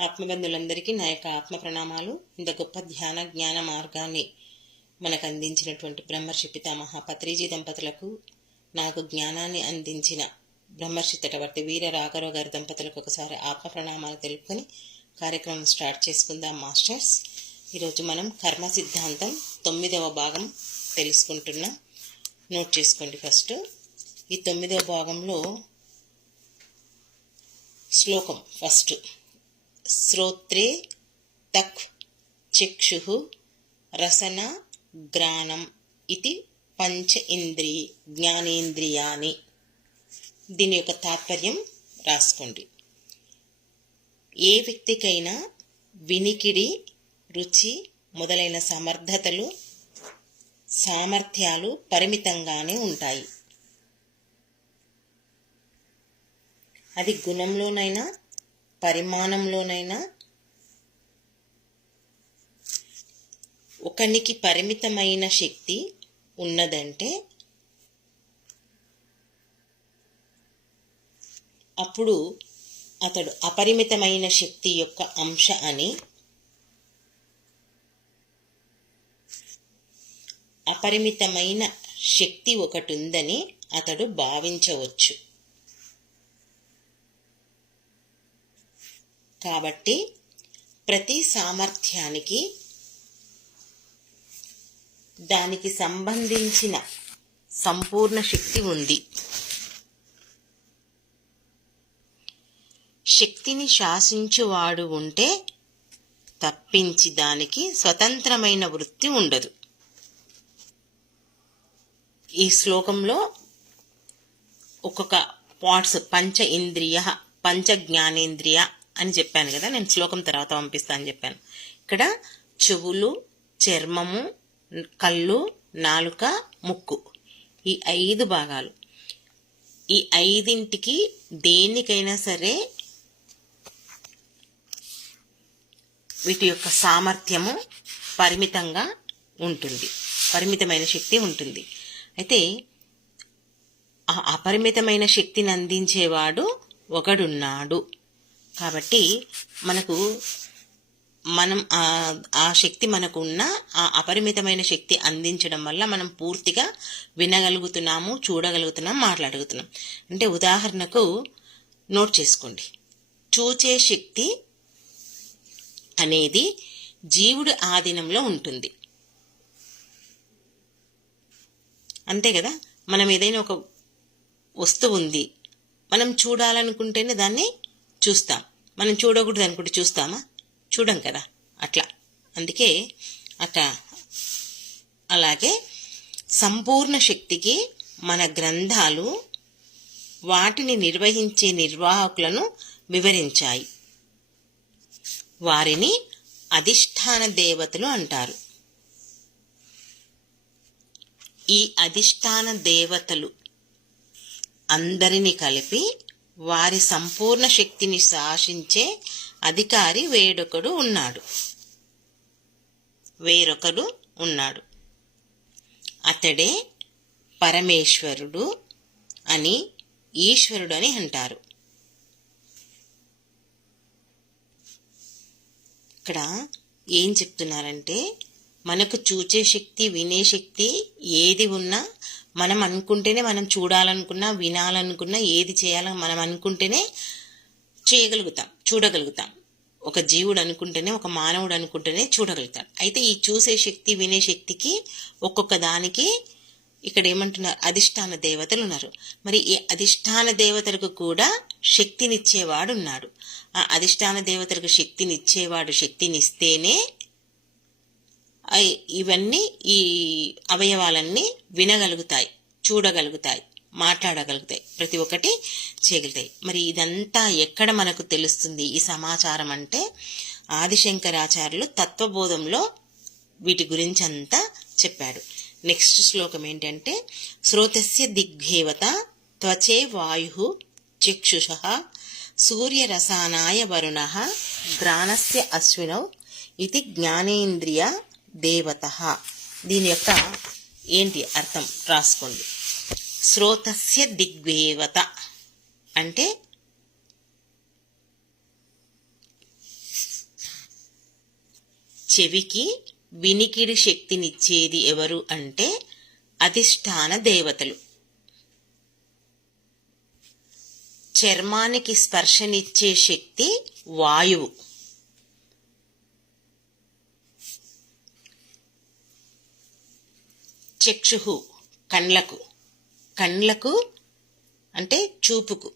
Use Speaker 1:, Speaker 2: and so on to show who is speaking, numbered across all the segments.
Speaker 1: ఆత్మబంధులందరికీ నా యొక్క ఆత్మ ప్రణామాలు. ఇంత గొప్ప ధ్యాన జ్ఞాన మార్గాన్ని మనకు అందించినటువంటి బ్రహ్మర్షి పితామహ పత్రిజీ దంపతులకు నాకు జ్ఞానాన్ని అందించిన బ్రహ్మర్షి తటవర్తి వీర రాఘరావు గారి దంపతులకు ఒకసారి ఆత్మ ప్రణామాలు తెలుపుకొని కార్యక్రమం స్టార్ట్ చేసుకుందాం మాస్టర్స్. ఈరోజు మనం కర్మ సిద్ధాంతం తొమ్మిదవ భాగం తెలుసుకుంటున్నాం. నోట్ చేసుకోండి ఫస్ట్. ఈ తొమ్మిదవ భాగంలో శ్లోకం ఫస్ట్. శ్రోత్రే తక్ చక్షు రసన గ్రాణం ఇది పంచ ఇంద్రియ జ్ఞానేంద్రియాని దీని యొక్క తాత్పర్యం రాసుకోండి. ఏ వ్యక్తికైనా వినికిడి రుచి మొదలైన సమర్థతలు సామర్థ్యాలు పరిమితంగానే ఉంటాయి. అది గుణంలోనైనా పరిమాణంలోనైనా ఒకనికి పరిమితమైన శక్తి ఉన్నదంటే అప్పుడు అతడు అపరిమితమైన శక్తి యొక్క అంశ అని అపరిమితమైన శక్తి ఒకటి ఉందని అతడు భావించవచ్చు. కాబట్టి ప్రతి సామర్థ్యానికి దానికి సంబంధించిన సంపూర్ణ శక్తి ఉంది. శక్తిని శాసించువాడు ఉంటే తప్పించి దానికి స్వతంత్రమైన వృత్తి ఉండదు. ఈ శ్లోకంలో ఒక్కొక్క పార్ట్స్ పంచ ఇంద్రియ పంచ జ్ఞానేంద్రియ అని చెప్పాను కదా నేను శ్లోకం తర్వాత పంపిస్తాను చెప్పాను. ఇక్కడ చెవులు చర్మము కళ్ళు నాలుక ముక్కు. ఈ ఐదు భాగాలు. ఈ ఐదింటికి దేనికైనా సరే వీటి యొక్క సామర్థ్యము పరిమితంగా ఉంటుంది. పరిమితమైన శక్తి ఉంటుంది. అయితే ఆ అపరిమితమైన శక్తిని అందించేవాడు ఒకడున్నాడు. కాబట్టి మనకు మనం ఆ శక్తి మనకు ఉన్న ఆ అపరిమితమైన శక్తి అందించడం వల్ల మనం పూర్తిగా వినగలుగుతున్నాము చూడగలుగుతున్నాం మాట్లాడగలుగుతున్నాం అంటే ఉదాహరణకు నోట్ చేసుకోండి. చూచే శక్తి అనేది జీవుడి ఆధీనంలో ఉంటుంది. అంతే కదా? మనం ఏదైనా ఒక వస్తువు ఉంది. మనం చూడాలనుకుంటేనే దాన్ని చూస్తాం. మనం చూడకూడదు అనుకుంటే చూస్తామా? చూడం కదా. అట్లా. అందుకే అట్లా అలాగే సంపూర్ణ శక్తికి మన గ్రంథాలు వాటిని నిర్వహించే నిర్వాహకులను వివరించాయి. వారిని అధిష్టాన దేవతలు అంటారు. ఈ అధిష్టాన దేవతలు అందరినీ కలిపి వారి సంపూర్ణ శక్తిని శాసించే అధికారి వేడొకడు ఉన్నాడు. వేరొకడు ఉన్నాడు. అతడే పరమేశ్వరుడు అని ఈశ్వరుడు అని అంటారు. ఇక్కడ ఏం చెప్తున్నారంటే మనకు చూచే శక్తి వినే శక్తి ఏది ఉన్నా మనం అనుకుంటేనే మనం చూడాలనుకున్నా వినాలనుకున్నా ఏది చేయాలని మనం అనుకుంటేనే చేయగలుగుతాం చూడగలుగుతాం. ఒక జీవుడు అనుకుంటేనే ఒక మానవుడు అనుకుంటేనే చూడగలుగుతాడు అయితే ఈ చూసే శక్తి వినే శక్తికి ఒక్కొక్క దానికి ఇక్కడ ఏమంటున్నారు అధిష్టాన దేవతలు ఉన్నారు. మరి ఈ అధిష్టాన దేవతలకు కూడా శక్తినిచ్చేవాడు ఉన్నాడు. ఆ అధిష్టాన దేవతలకు శక్తినిచ్చేవాడు శక్తినిస్తేనే ఇవన్నీ ఈ అవయవాలన్నీ వినగలుగుతాయి చూడగలుగుతాయి మాట్లాడగలుగుతాయి. ప్రతి ఒక్కటి చేయగలుగుతాయి. మరి ఇదంతా ఎక్కడ మనకు తెలుస్తుంది? ఈ సమాచారం అంటే ఆదిశంకరాచార్యులు తత్వబోధంలో వీటి గురించి అంతా చెప్పాడు. నెక్స్ట్ శ్లోకం ఏంటంటే శ్రోతస్య దిగ్భేవత త్వచే వాయు చక్షుష సూర్యరసానాయ వరుణ గ్రాణస్య అశ్వినౌ ఇది జ్ఞానేంద్రియ దేవత. దీని యొక్క ఏంటి అర్థం? రాసుకోండి. శ్రోతస్య దిగ్వేవత. అంటే చెవికి వినికిడి శక్తినిచ్చేది ఎవరు అంటే అధిష్టాన దేవతలు. చర్మానికి స్పర్శనిచ్చే శక్తి వాయువు. చక్షుహు కండ్లకు కండ్లకు అంటే చూపుకు.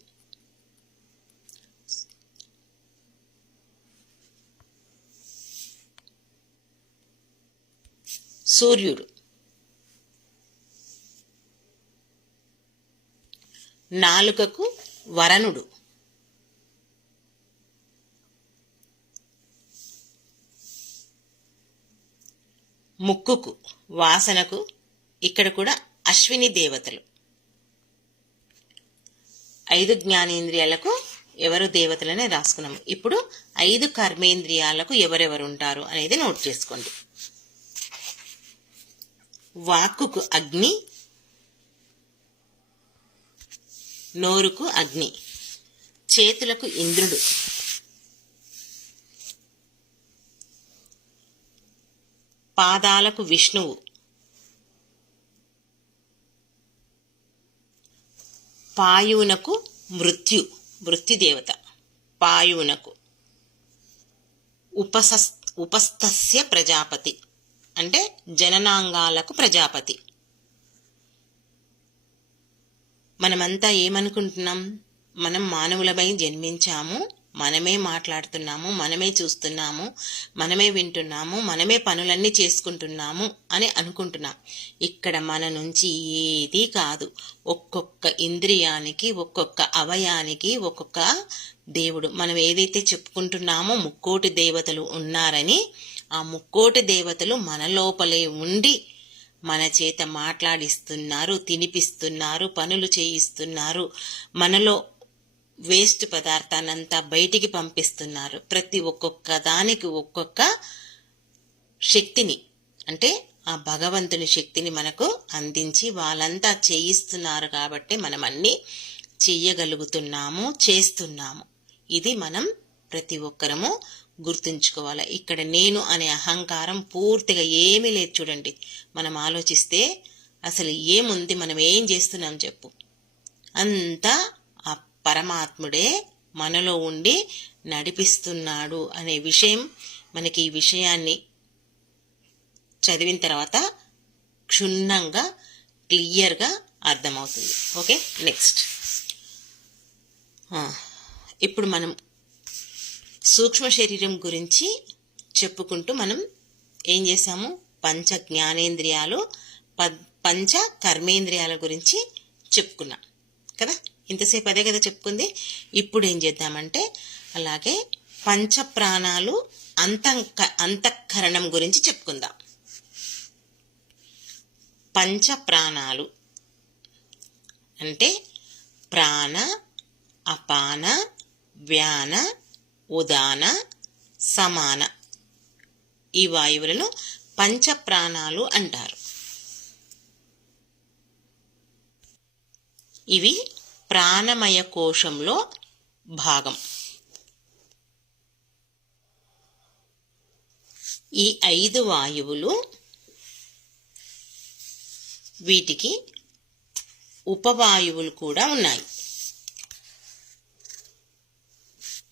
Speaker 1: సూర్యుడు. నాలుకకు వరణుడు. ముక్కుకు వాసనకు ఇక్కడ కూడా అశ్విని దేవతలు. ఐదు జ్ఞానేంద్రియాలకు ఎవరు దేవతలనే రాసుకున్నాము. ఇప్పుడు ఐదు కర్మేంద్రియాలకు ఎవరెవరు ఉంటారు అనేది నోట్ చేసుకోండి. వాక్కుకు అగ్ని నోరుకు అగ్ని చేతులకు ఇంద్రుడు పాదాలకు విష్ణువు పాయువునకు మృత్యు మృత్యుదేవత. పాయువునకు ఉపసస్ ఉపస్థస్య ప్రజాపతి. అంటే జననాంగాలకు ప్రజాపతి. మనమంతా ఏమనుకుంటున్నాం? మనం మానవులమై జన్మించాము. మనమే మాట్లాడుతున్నాము మనమే చూస్తున్నాము మనమే వింటున్నాము మనమే పనులన్నీ చేసుకుంటున్నాము అని అనుకుంటున్నాం. ఇక్కడ మన నుంచి ఏది కాదు. ఒక్కొక్క ఇంద్రియానికి ఒక్కొక్క అవయానికి ఒక్కొక్క దేవుడు. మనం ఏదైతే చెప్పుకుంటున్నామో ముక్కోటి దేవతలు ఉన్నారని ఆ ముక్కోటి దేవతలు మన లోపలే ఉండి మన చేత మాట్లాడిస్తున్నారు తినిపిస్తున్నారు పనులు చేయిస్తున్నారు. మనలో వేస్ట్ పదార్థాలంతా బయటికి పంపిస్తున్నారు. ప్రతి ఒక్కొక్క దానికి ఒక్కొక్క శక్తిని అంటే ఆ భగవంతుని శక్తిని మనకు అందించి వాళ్ళంతా చేయిస్తున్నారు కాబట్టి మనం అన్నీ చెయ్యగలుగుతున్నాము చేస్తున్నాము. ఇది మనం ప్రతి ఒక్కరము గుర్తుంచుకోవాలి. ఇక్కడ నేను అనే అహంకారం పూర్తిగా ఏమీ లేదు చూడండి. మనం ఆలోచిస్తే అసలు ఏముంది మనం ఏం చేస్తున్నాం చెప్పు. అంతా పరమాత్ముడే మనలో ఉండి నడిపిస్తున్నాడు అనే విషయం మనకి ఈ విషయాన్ని చదివిన తర్వాత క్షుణ్ణంగా క్లియర్గా అర్థమవుతుంది. Okay next. ఇప్పుడు మనం సూక్ష్మ శరీరం గురించి చెప్పుకుంటూ మనం ఏం చేసాము పంచ జ్ఞానేంద్రియాలు పంచ కర్మేంద్రియాల గురించి చెప్పుకున్నాం. కదా? ఇంతసేపు అదే కదా చెప్పుకుంది. ఇప్పుడు ఏం చేద్దామంటే అలాగే పంచ ప్రాణాలు అంత అంతఃకరణం గురించి చెప్పుకుందాం. పంచ ప్రాణాలు అంటే ప్రాణ అపాన వ్యాన ఉదాన సమాన. ఈ వాయువులను పంచప్రాణాలు అంటారు. ఇవి ప్రాణమయ కోశంలో భాగం. ఈ ఐదు వాయువులు వీటికి ఉపవాయువులు కూడా ఉన్నాయి.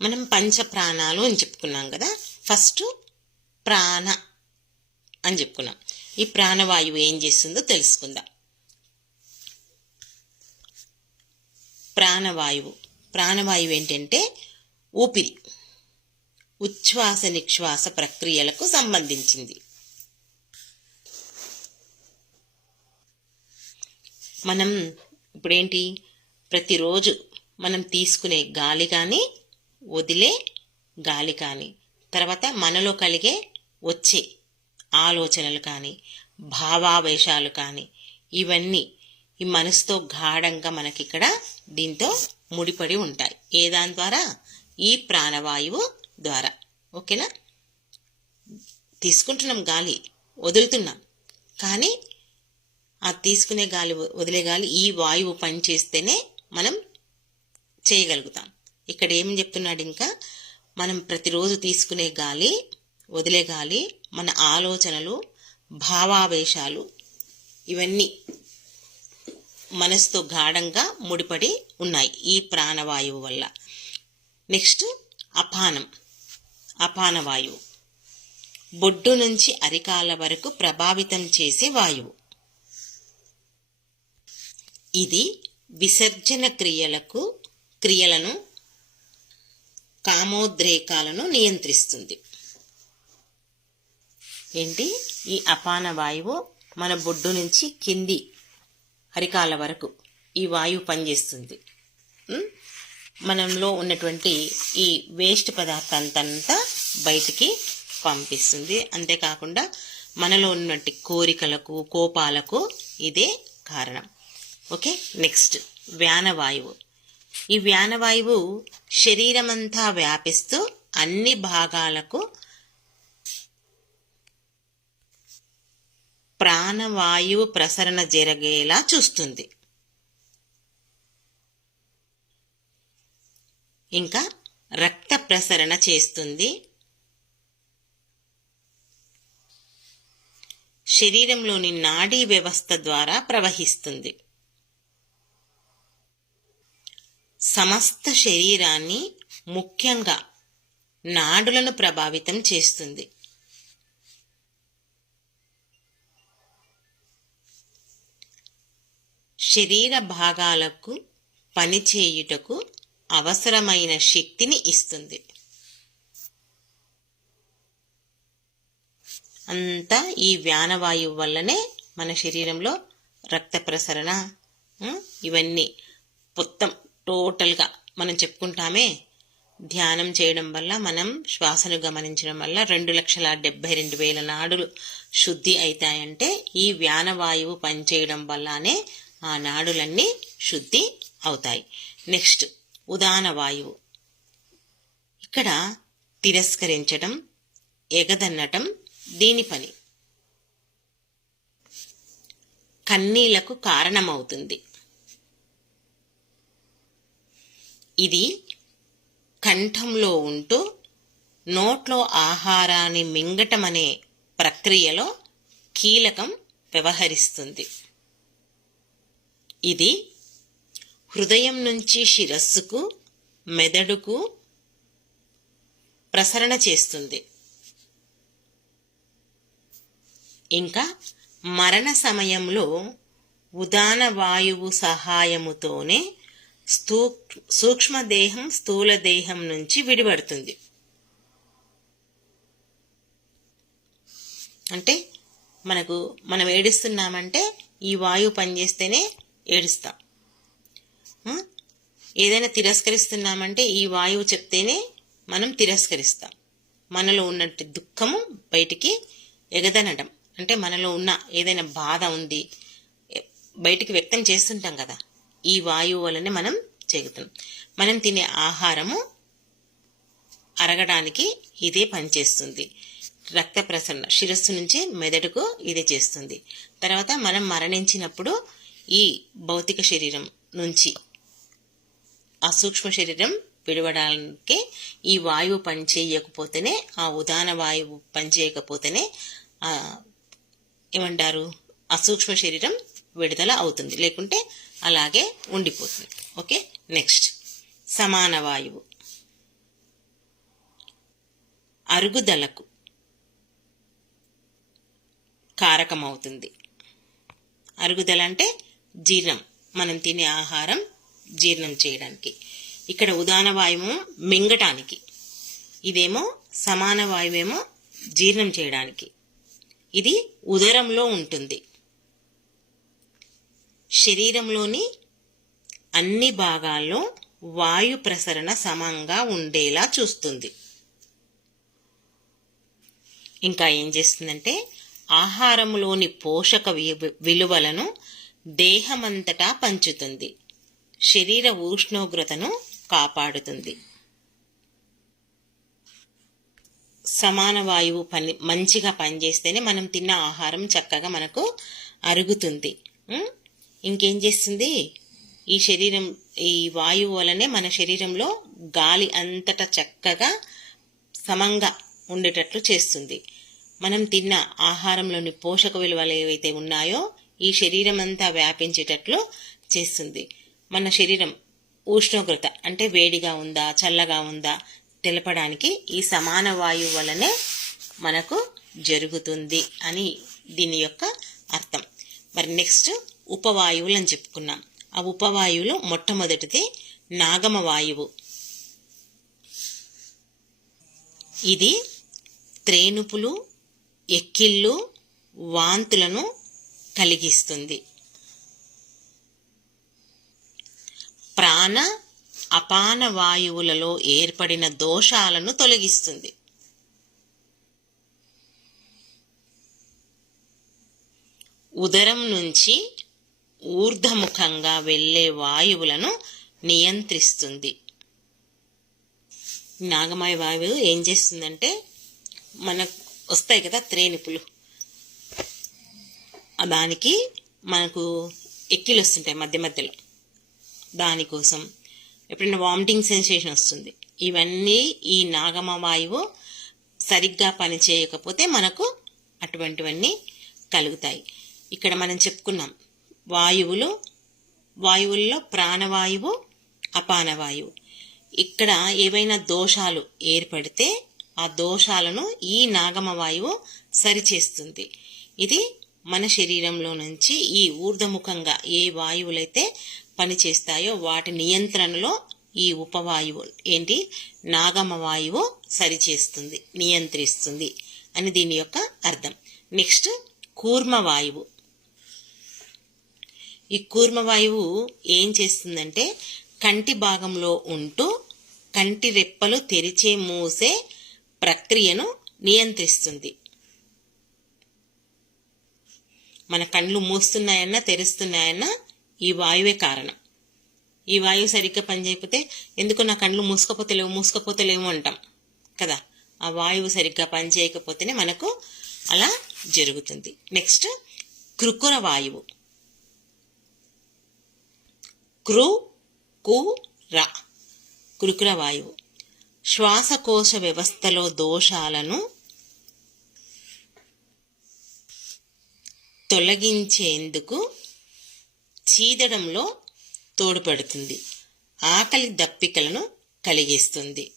Speaker 1: మనం పంచ ప్రాణాలు అని చెప్పుకున్నాం కదా. ఫస్ట్ ప్రాణ అని చెప్పుకున్నాం. ఈ ప్రాణవాయువు ఏం చేస్తుందో తెలుసుకుందాం. ప్రాణవాయువు. ప్రాణవాయువు ఏంటంటే ఊపిరి. ఉచ్ఛ్వాస నిశ్వాస ప్రక్రియలకు సంబంధించింది. మనం ఇప్పుడేంటి? ప్రతిరోజు మనం తీసుకునే గాలి కానీ వదిలే గాలి కానీ తర్వాత మనలో కలిగే వచ్చే ఆలోచనలు కానీ భావావేశాలు కానీ ఇవన్నీ ఈ మనసుతో గాఢంగా మనకిక్కడ దీంతో ముడిపడి ఉంటాయి. ఏ దాని ద్వారా? ఈ ప్రాణవాయువు ద్వారా. ఓకేనా? తీసుకుంటున్నాం గాలి. వదులుతున్నాం. కానీ ఆ తీసుకునే గాలి వదిలే గాలి ఈ వాయువు పనిచేస్తేనే మనం చేయగలుగుతాం. ఇక్కడ ఏం చెప్తున్నాడు ఇంకా? మనం ప్రతిరోజు తీసుకునే గాలి వదిలే గాలి మన ఆలోచనలు భావావేశాలు ఇవన్నీ మనసుతో గాఢంగా ముడిపడి ఉన్నాయి ఈ ప్రాణవాయువు వల్ల. నెక్స్ట్ అపానం. అపానవాయువు బొడ్డు నుంచి అరికాల వరకు ప్రభావితం చేసే వాయువు. ఇది విసర్జన క్రియలకు క్రియలను కామోద్రేకాలను నియంత్రిస్తుంది. ఏంటి? ఈ అపాన వాయువు మన బొడ్డు నుంచి కింది అరికాల వరకు ఈ వాయువు పనిచేస్తుంది. మనంలో ఉన్నటువంటి ఈ వేస్ట్ పదార్థాంతంతా బయటికి పంపిస్తుంది. అంతేకాకుండా మనలో ఉన్నటువంటి కోరికలకు కోపాలకు ఇదే కారణం. ఓకే? నెక్స్ట్ వ్యానవాయువు. ఈ వ్యానవాయువు శరీరమంతా వ్యాపిస్తూ అన్ని భాగాలకు ప్రాణవాయువు ప్రసరణ జరిగేలా చూస్తుంది. ఇంకా రక్త ప్రసరణ చేస్తుంది. శరీరంలోని నాడీ వ్యవస్థ ద్వారా ప్రవహిస్తుంది. సమస్త శరీరాన్ని ముఖ్యంగా నాడులను ప్రభావితం చేస్తుంది. శరీర భాగాలకు పనిచేయుటకు అవసరమైన శక్తిని ఇస్తుంది. అంతా ఈ వ్యానవాయువు వల్లనే మన శరీరంలో రక్త ప్రసరణ ఇవన్నీ మొత్తం టోటల్గా మనం చెప్పుకుంటామే. ధ్యానం చేయడం వల్ల మనం శ్వాసను గమనించడం వల్ల రెండు లక్షల డెబ్బై రెండు వేల నాడులు శుద్ధి అవుతాయంటే ఈ వ్యానవాయువు పనిచేయడం వల్లనే ఆ నాడులన్నీ శుద్ధి అవుతాయి. నెక్స్ట్ ఉదాన వాయువు. ఇక్కడ తిరస్కరించటం ఎగదన్నటం దీని పని. కన్నీలకు కారణమవుతుంది. ఇది కంఠంలో ఉంటూ నోట్లో ఆహారాన్ని మింగటం అనే ప్రక్రియలో కీలకం వ్యవహరిస్తుంది. ఇది హృదయం నుంచి శిరస్సుకు మెదడుకు ప్రసరణ చేస్తుంది. ఇంకా మరణ సమయంలో ఉదాన వాయువు సహాయముతోనే స్థూ సూక్ష్మదేహం స్థూల దేహం నుంచి విడిపడుతుంది. అంటే మనకు మనం ఏడుస్తున్నామంటే ఈ వాయువు పనిచేస్తేనే ఏడుస్తాం. ఏదైనా తిరస్కరిస్తున్నామంటే ఈ వాయువు చెప్తేనే మనం తిరస్కరిస్తాం. మనలో ఉన్నట్టు దుఃఖము బయటికి ఎగదనడం. అంటే మనలో ఉన్న ఏదైనా బాధ ఉంది బయటికి వ్యక్తం చేస్తుంటాం కదా ఈ వాయువు వలనే మనం చెగుతాం. మనం తినే ఆహారము అరగడానికి ఇదే పనిచేస్తుంది రక్త ప్రసరణ శిరస్సు నుంచి మెదడుకు ఇదే చేస్తుంది. తర్వాత మనం మరణించినప్పుడు ఈ భౌతిక శరీరం నుంచి ఆ సూక్ష్మ శరీరం విడవడానికి ఈ వాయువు పనిచేయకపోతేనే ఆ ఉదాన వాయువు పనిచేయకపోతేనే ఏమంటారు? ఆ సూక్ష్మ శరీరం విడుదల అవుతుంది. లేకుంటే అలాగే ఉండిపోతుంది. ఓకే? నెక్స్ట్. సమాన వాయువు. అరుగుదలకు కారకమవుతుంది. అరుగుదల అంటే జీర్ణం. మనం తినే ఆహారం జీర్ణం చేయడానికి. ఇక్కడ ఉదాన వాయువు మింగటానికి. ఇదేమో సమాన వాయువేమో జీర్ణం చేయడానికి. ఇది ఉదరంలో ఉంటుంది. శరీరంలోని అన్ని భాగాల్లో వాయు ప్రసరణ సమంగా ఉండేలా చూస్తుంది. ఇంకా ఏం చేస్తుందంటే ఆహారంలోని పోషక విలువలను దేహమంతటా పంచుతుంది. శరీర ఉష్ణోగ్రతను కాపాడుతుంది. సమాన వాయువు పని మంచిగా పనిచేస్తేనే మనం తిన్న ఆహారం చక్కగా మనకు అరుగుతుంది. ఇంకేం చేస్తుంది? ఈ శరీరం ఈ వాయువు వలనే మన శరీరంలో గాలి అంతటా చక్కగా సమంగా ఉండేటట్లు చేస్తుంది. మనం తిన్న ఆహారంలోని పోషక విలువలు ఏవైతే ఉన్నాయో ఈ శరీరం అంతా వ్యాపించేటట్లు చేస్తుంది. మన శరీరం ఉష్ణోగ్రత అంటే వేడిగా ఉందా చల్లగా ఉందా తెలపడానికి ఈ సమాన వాయువు వలనే మనకు జరుగుతుంది అని దీని యొక్క అర్థం. మరి నెక్స్ట్ ఉపవాయువులు అని చెప్పుకున్నాం. ఆ ఉపవాయువులు మొట్టమొదటిది నాగమ వాయువు. ఇది త్రేనుపులు ఎక్కిళ్ళు వాంతులను కలిగిస్తుంది. ప్రాణ అపాన వాయువులలో ఏర్పడిన దోషాలను తొలగిస్తుంది. ఉదరం నుంచి ఊర్ధముఖంగా వెళ్ళే వాయువులను నియంత్రిస్తుంది. నాగమాయ వాయువు ఏం చేస్తుందంటే మనకు వస్తాయి కదా త్రేనిపులు దానికి మనకు ఎక్కిలు వస్తుంటాయి మధ్య మధ్యలో. దానికోసం ఎప్పుడైనా వామిటింగ్ సెన్సేషన్ వస్తుంది. ఇవన్నీ ఈ నాగమ వాయువు సరిగ్గా పనిచేయకపోతే మనకు అటువంటివన్నీ కలుగుతాయి. ఇక్కడ మనం చెప్పుకున్నాం వాయువులు వాయువుల్లో ప్రాణవాయువు అపానవాయువు. ఇక్కడ ఏవైనా దోషాలు ఏర్పడితే ఆ దోషాలను ఈ నాగమ వాయువు సరిచేస్తుంది. ఇది మన శరీరంలో నుంచి ఈ ఊర్ధముఖంగా ఏ వాయువులైతే పనిచేస్తాయో వాటి నియంత్రణలో ఈ ఉపవాయువు ఏంటి? నాగమ వాయువు సరిచేస్తుంది నియంత్రిస్తుంది అని దీని యొక్క అర్థం. నెక్స్ట్ కూర్మ వాయువు. ఈ కూర్మ వాయువు ఏం చేస్తుందంటే కంటి భాగంలో ఉంటూ కంటి రెప్పలు తెరిచే మూసే ప్రక్రియను నియంత్రిస్తుంది. మన కళ్ళు మూస్తున్నాయన్నా తెరుస్తున్నాయన్నా ఈ వాయువే కారణం. ఈ వాయువు సరిగ్గా పనిచేయకపోతే ఎందుకు నా కళ్ళు మూసుకపోతే లేవు మూసుకపోతే లేవు అంటాం కదా? ఆ వాయువు సరిగ్గా పనిచేయకపోతేనే మనకు అలా జరుగుతుంది. నెక్స్ట్ కృకుర వాయువు. క్రు కు ర కృకుర వాయువు. శ్వాసకోశ వ్యవస్థలో దోషాలను తొలగించేందుకు చీదడంలో తోడ్పడుతుంది. ఆకలి దప్పికలను కలిగిస్తుంది.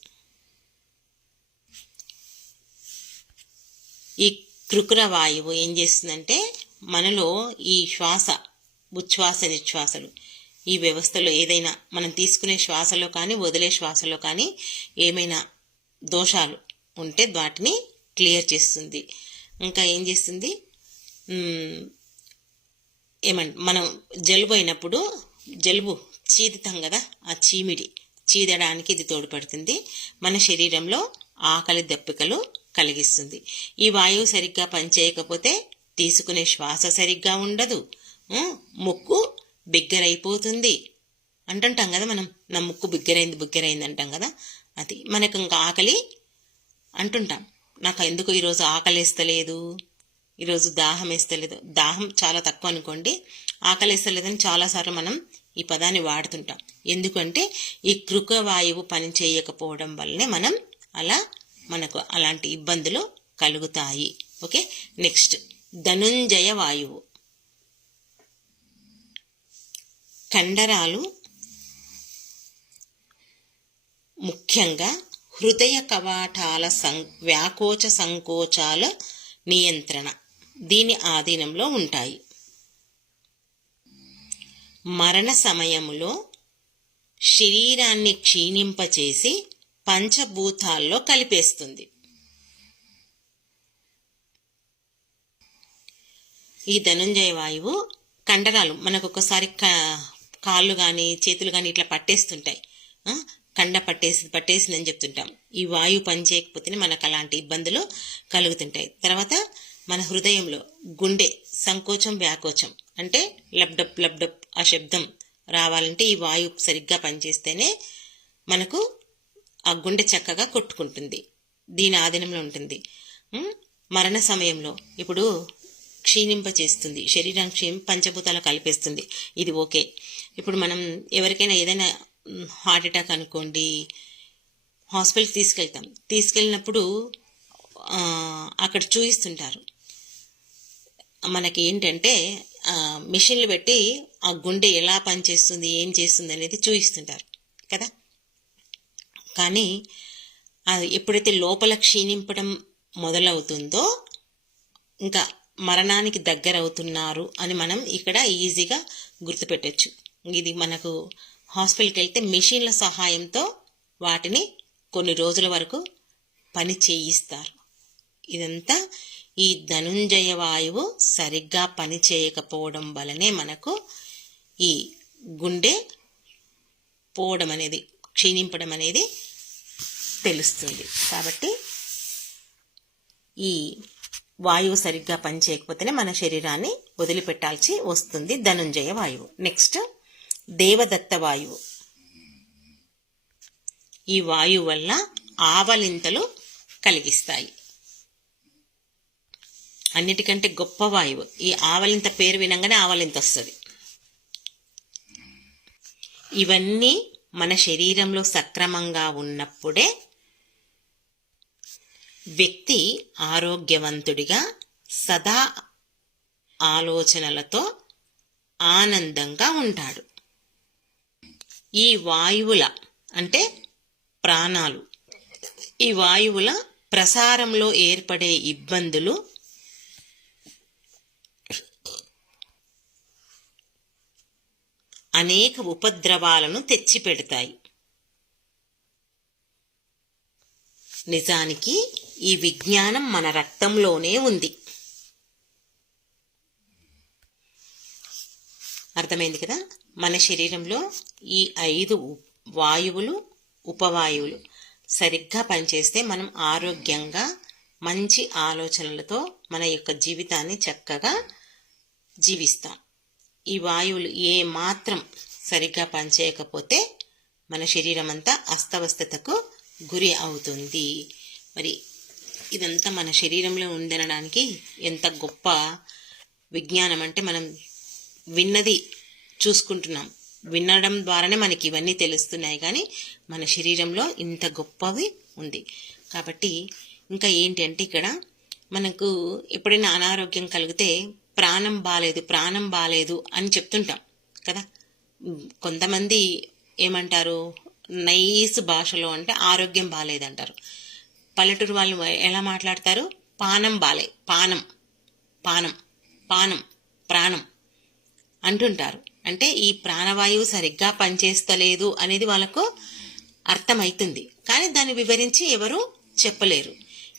Speaker 1: ఈ కృకుర వాయువు ఏం చేస్తుందంటే మనలో ఈ శ్వాస ఉచ్ఛ్వాస నిశ్వాసలు ఈ వ్యవస్థలో ఏదైనా మనం తీసుకునే శ్వాసలో కానీ వదిలే శ్వాసలో కానీ ఏమైనా దోషాలు ఉంటే వాటిని క్లియర్ చేస్తుంది. ఇంకా ఏం చేస్తుంది? ఏమంట మనం జలుబు అయినప్పుడు జలుబు చీదుతాం కదా ఆ చీమిడి చీదడానికి ఇది తోడ్పడుతుంది. మన శరీరంలో ఆకలి దప్పికలు కలిగిస్తుంది. ఈ వాయువు సరిగ్గా పనిచేయకపోతే తీసుకునే శ్వాస సరిగ్గా ఉండదు. ముక్కు బిగ్గరైపోతుంది. అంటుంటాం కదా మనం నా ముక్కు బిగ్గరైంది బిగ్గరైంది అంటాం కదా. అది మనకు ఇంకా ఆకలి అంటుంటాం. నాకు ఎందుకు ఈరోజు ఆకలిస్తలేదు? ఈరోజు దాహం వేస్తలేదు దాహం చాలా తక్కువ అనుకోండి. ఆకలి వేస్తలేదని చాలాసార్లు మనం ఈ పదాన్ని వాడుతుంటాం. ఎందుకంటే ఈ కృక వాయువు పని చేయకపోవడం వల్లనే మనం అలా మనకు అలాంటి ఇబ్బందులు కలుగుతాయి. ఓకే? నెక్స్ట్. ధనుంజయ వాయువు. కండరాలు ముఖ్యంగా హృదయ కవాటాల సం వ్యాకోచ సంకోచాల నియంత్రణ. దీని ఆధీనంలో ఉంటాయి. మరణ సమయములో శరీరాన్ని క్షీణింపచేసి పంచభూతాల్లో కలిపేస్తుంది. ఈ ధనుంజయ వాయువు కండరాలు మనకు ఒకసారి కాళ్ళు కానీ చేతులు కానీ ఇట్లా పట్టేస్తుంటాయి. కండ పట్టేసి పట్టేసిందని చెప్తుంటాం. ఈ వాయువు పనిచేయకపోతేనే మనకు అలాంటి ఇబ్బందులు కలుగుతుంటాయి. తర్వాత మన హృదయంలో గుండె సంకోచం వ్యాకోచం అంటే లబ్డప్ లబ్డప్ ఆ శబ్దం రావాలంటే ఈ వాయువు సరిగ్గా పనిచేస్తేనే మనకు ఆ గుండె చక్కగా కొట్టుకుంటుంది. దీని ఆధీనంలో ఉంటుంది. మరణ సమయంలో ఇప్పుడు క్షీణింపచేస్తుంది. శరీరం క్షీణి పంచభూతాలు కలిపేస్తుంది. ఇది ఓకే. ఇప్పుడు మనం ఎవరికైనా ఏదైనా హార్ట్ అటాక్ అనుకోండి హాస్పిటల్కి తీసుకెళ్తాం. తీసుకెళ్ళినప్పుడు అక్కడ చూపిస్తుంటారు మనకి ఏంటంటే మిషన్లు పెట్టి ఆ గుండె ఎలా పనిచేస్తుంది ఏం చేస్తుంది అనేది చూపిస్తుంటారు కదా? కానీ అది ఎప్పుడైతే లోపల క్షీణింపడం మొదలవుతుందో ఇంకా మరణానికి దగ్గర అవుతున్నారు అని మనం ఇక్కడ ఈజీగా గుర్తుపెట్టచ్చు. ఇది మనకు హాస్పిటల్కి వెళ్తే మెషిన్ల సహాయంతో వాటిని కొన్ని రోజుల వరకు పని చేయిస్తారు. ఇదంతా ఈ ధనుంజయ వాయువు సరిగ్గా పనిచేయకపోవడం వలనే మనకు ఈ గుండె పోవడం అనేది క్షీణింపడం అనేది తెలుస్తుంది. కాబట్టి ఈ వాయువు సరిగ్గా పనిచేయకపోతేనే మన శరీరాన్ని వదిలిపెట్టాల్సి వస్తుంది ధనుంజయ వాయువు. నెక్స్ట్ దేవదత్త వాయువు. ఈ వాయువు వల్ల ఆవలింతలు కలిగిస్తాయి. అన్నిటికంటే గొప్ప వాయువు. ఈ ఆవలింత పేరు వినంగానే ఆవలింత వస్తుంది ఇవన్నీ మన శరీరంలో సక్రమంగా ఉన్నప్పుడే వ్యక్తి ఆరోగ్యవంతుడిగా సదా ఆలోచనలతో ఆనందంగా ఉంటాడు. ఈ వాయువుల అంటే ప్రాణాలు. ఈ వాయువుల ప్రసారంలో ఏర్పడే ఇబ్బందులు అనేక ఉపద్రవాలను తెచ్చిపెడతాయి. నిజానికి ఈ విజ్ఞానం మన రక్తంలోనే ఉంది. అర్థమైంది కదా? మన శరీరంలో ఈ ఐదు వాయువులు ఉపవాయువులు సరిగ్గా పనిచేస్తే మనం ఆరోగ్యంగా మంచి ఆలోచనలతో మన యొక్క జీవితాన్ని చక్కగా జీవిస్తాం. ఈ వాయువులు ఏ మాత్రం సరిగ్గా పనిచేయకపోతే మన శరీరం అంతా అస్తవ్యస్తతకు గురి అవుతుంది. మరి ఇదంతా మన శరీరంలో ఉందనడానికి ఎంత గొప్ప విజ్ఞానం అంటే మనం విన్నది చూసుకుంటున్నాం. వినడం ద్వారానే మనకి ఇవన్నీ తెలుస్తున్నాయి కానీ మన శరీరంలో ఇంత గొప్పవి ఉంది. కాబట్టి ఇంకా ఏంటి అంటే ఇక్కడ మనకు ఎప్పుడైనా అనారోగ్యం కలిగితే ప్రాణం బాలేదు ప్రాణం బాలేదు అని చెప్తుంటాం కదా? కొంతమంది ఏమంటారు? నైస్ భాషలో అంటే ఆరోగ్యం బాగాలేదంటారు పల్లెటూరు వాళ్ళు ఎలా మాట్లాడతారు? పానం బాలే పానం పానం పానం ప్రాణం అంటుంటారు. అంటే ఈ ప్రాణవాయువు సరిగ్గా పనిచేస్తలేదు అనేది వాళ్ళకు అర్థమవుతుంది కానీ దాన్ని వివరించి ఎవరు చెప్పలేరు.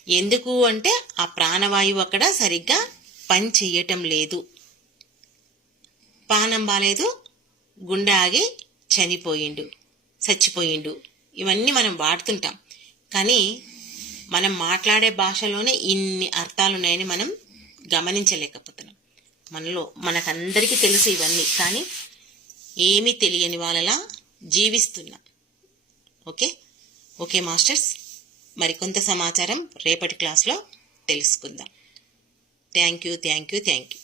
Speaker 1: ఎందుకు అంటే ఆ ప్రాణవాయువు అక్కడ సరిగ్గా పని చెయ్యటం లేదు. పానం బాలేదు. గుండె ఆగి చనిపోయిండు చచ్చిపోయిండు. ఇవన్నీ మనం వాడుతుంటాం. కానీ మనం మాట్లాడే భాషలోనే ఇన్ని అర్థాలున్నాయని మనం గమనించలేకపోతున్నాం. మనలో మనకందరికీ తెలుసు ఇవన్నీ. కానీ ఏమీ తెలియని వాళ్ళలా జీవిస్తున్నాం. ఓకే? ఓకే మాస్టర్స్ మరికొంత సమాచారం రేపటి క్లాస్లో తెలుసుకుందాం. Thank you thank you thank you